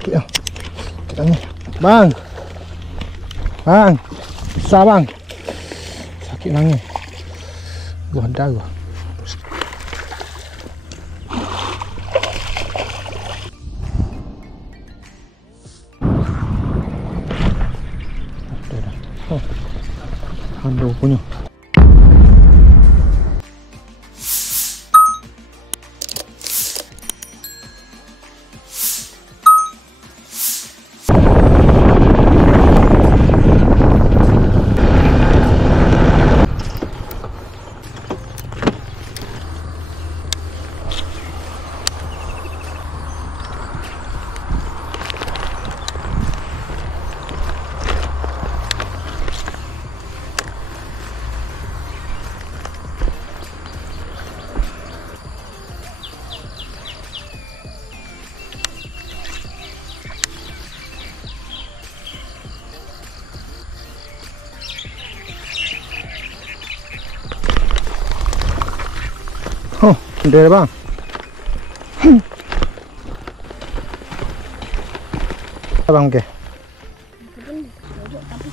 Sakit lah. Sakit tangan. Bang. Bang. Besar bang. Sakit tangan. Buah darah. Aduh punya. Oh, dia bang. Abang okey.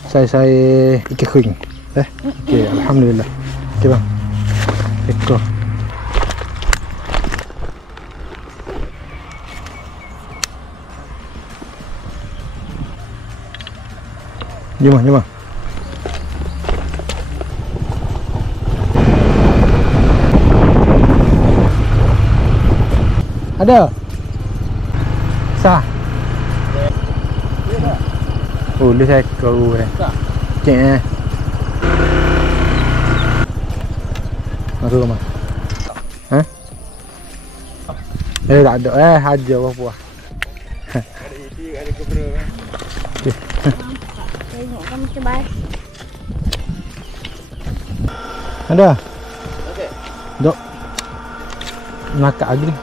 Saya ikan kering. Okey, alhamdulillah. Okey bang. Ekor. Jom. Ada? Sah? Oh, dia saya kau Sah? Cik Masuk rumah? Hah? Tak ada. Haja apa-apa. Ada isi, ada kebera kan? Tengok kan macam baik. Ada? Okey. Dok. Nakak lagi ni.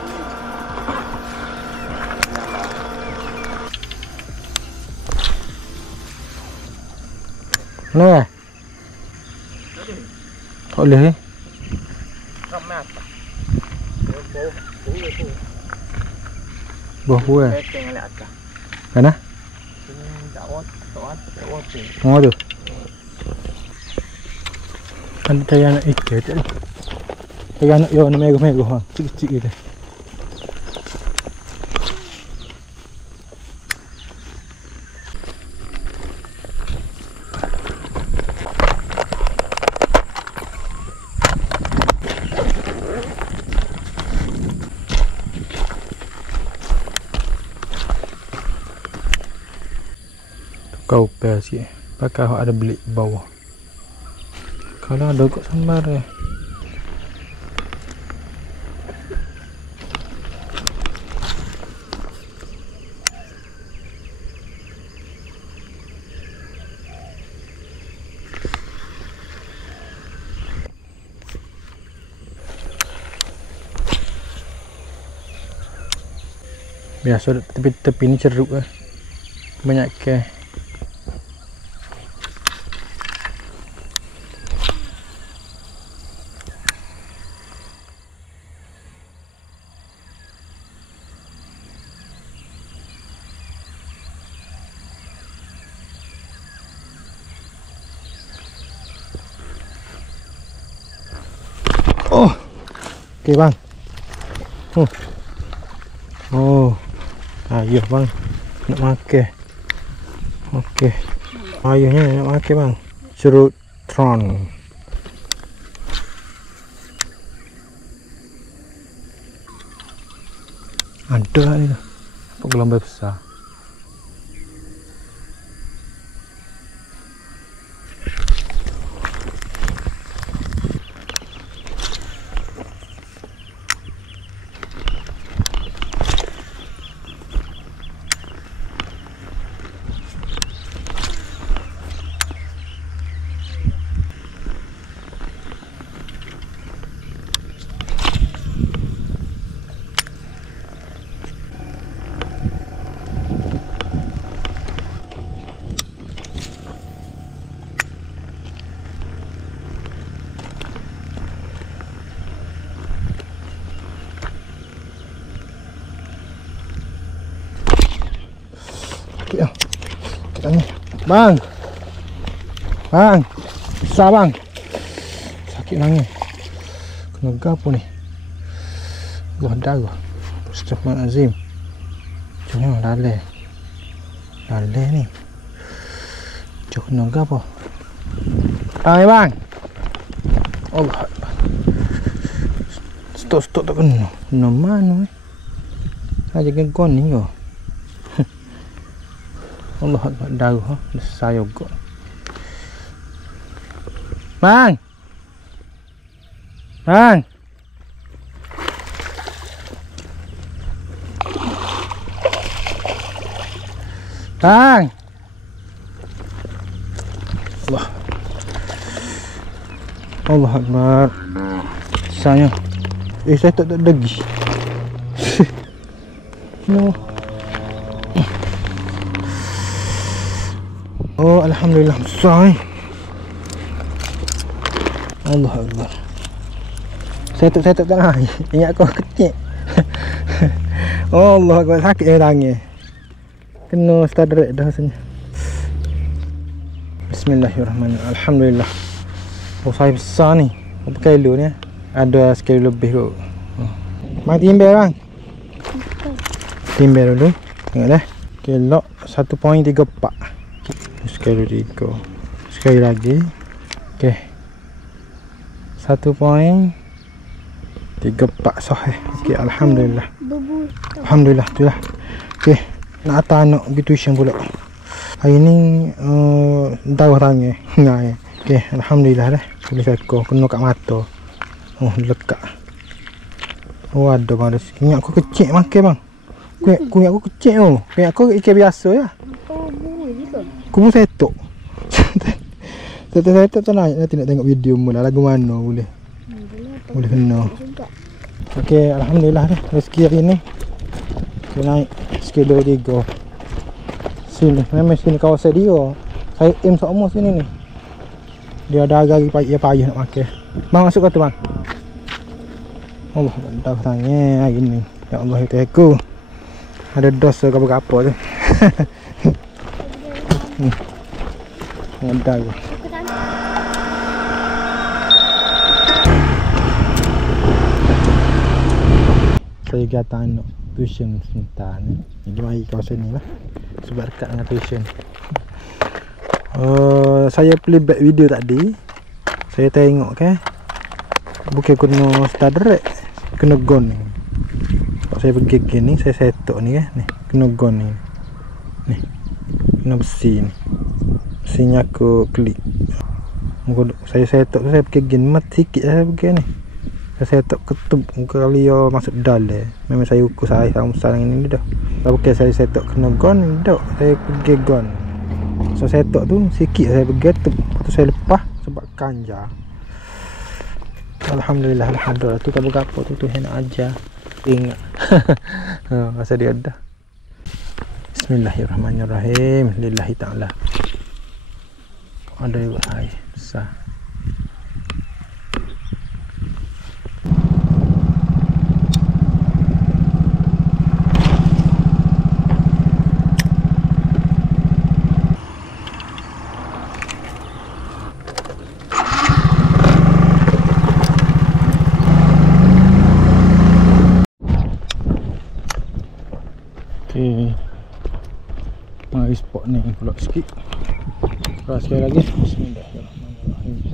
Mana? Tak boleh Ramat. Bau eh. Tengok lihat atas. Mana? Tak wat. Oh tu. Ada cari anak ikan tu. Cari anak yo nak mego ha. Kecil gitu. Kau pel sikit. Pakai ada belik bawah. Kalau ada kot sambar biasa tepi ni ceruk banyak ke. Oh, okey bang. Oh, ayo bang, nak makan. Okey, ayahnya nak makan bang. Cerut tron. Ada ni tu. Apa gelombang besar? Sakit tau. Sakit tangan. Bang. Bang. Besar bang. Sakit tangan. Kena gapo ni? Buah darah. Astagfirullahalazim. Jangan lalai. Lalai ni. Cuk kena gapo? Hai bang. Allah. Stok tak kena. Kena mana? Aja genggon ni yo. Allah Akbar darah besar juga. Bang. Bang. Bang. Allah. Allah Akbar. Saya. Saya tak degi. No. Oh, alhamdulillah besar ni. Allah Akbar. Saya tak naik. Ingat kau kecil. Oh, Allah Akbar, sakit yang tangan. Kena stadrek dah rasanya. Bismillahirrahmanirrahim. Alhamdulillah. Oh, saya besar ni. Berapa kilo ni? Ada sekilo lebih kot. Bang timbel bang. Timbel dulu. Tengok dah. Kilo 1.34. Sekali 3. Sekali lagi. Okey. 1.34 sahih. Okey, alhamdulillah. Alhamdulillah tu lah. Okey, nak hantar anak pergi tuition pula. Hari ni darah tangan. Okey, alhamdulillah dah. Boleh seko kena kat mata. Oh, lekat. Oh, ada bang rezeki. Ingat aku kecil makan bang. Kunyit aku kecil tu. Kunyit aku ikan biasa ya. Kumu setok. Setok tak naik. Nanti nak tengok video mula lagu mana boleh. Boleh kena. Okey, alhamdulillah dah rezeki hari ni. Dia naik sekilo 3. Sini, memang sini kawasan dia. Saya aim sama sini ni. Dia ada agak payah nak makan. Bang masuk kau tu bang. Allah dah tanya hari ni. Ya Allah itu aku. Ada dosa ke apa tu. Ada ke. Saya kata anak tuition sebentar ni. Jadi mari kawasan ni lah. Sebab dekat dengan tuition. Saya playback video tadi. Saya tengok ke. Bukan kena start direct. Kena gon ni. Kalau saya pergi gini, saya setok ni kan. Ni, kena gon ni. Ni. Kena besi ni. Besinya aku klik. Saya setok tu saya pergi gini. Mati sikit saya pergi ni. Saya setok ketup kali dia masuk dalam. Memang saya ukur saya sama sarang ini dah. Kalau bukan saya setok kena gon, dah saya pergi gon. So setok tu sikit saya pergi tu saya lepas sebab kanja. Alhamdulillah, alhamdulillah. Tu tak berapa tu Tuhan nak ajar. Ingat. Masa dia dah. Bismillahirrahmanirrahim. Lillahi ta'ala. Ada juga air besar. Okay. Mari spot ni pula sikit. Keras sekali lagi. Bismillahirrahmanirrahim.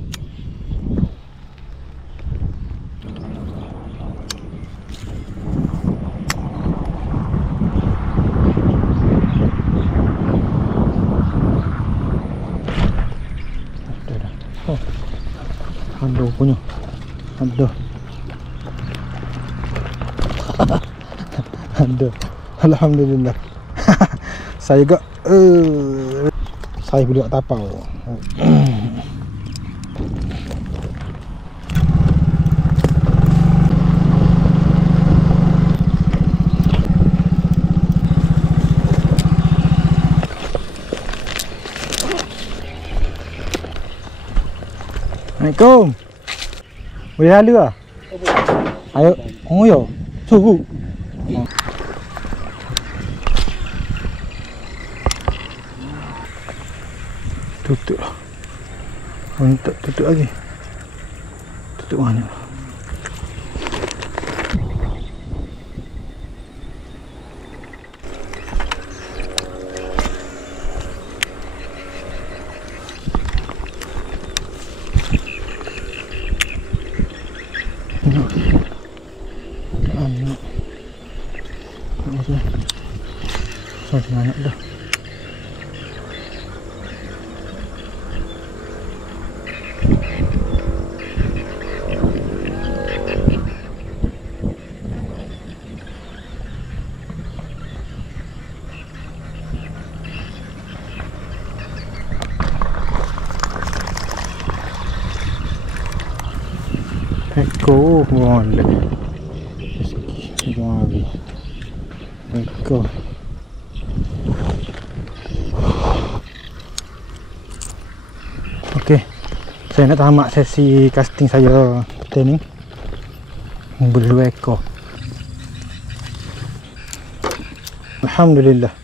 Dah. Oh. Ada punya. Ada. Ada. Alhamdulillah. Saya juga saya boleh buat tapau. Assalamualaikum. Boleh lalu ah? Ayo. Oh yo. Suhu. Tutup lah. Untuk tutup lagi. Tutup mana? Macam mana dah. Eko boleh. Boleh. Eko. Okey. Saya nak tamat sesi casting saya kita ni. Bulu ekor. Alhamdulillah.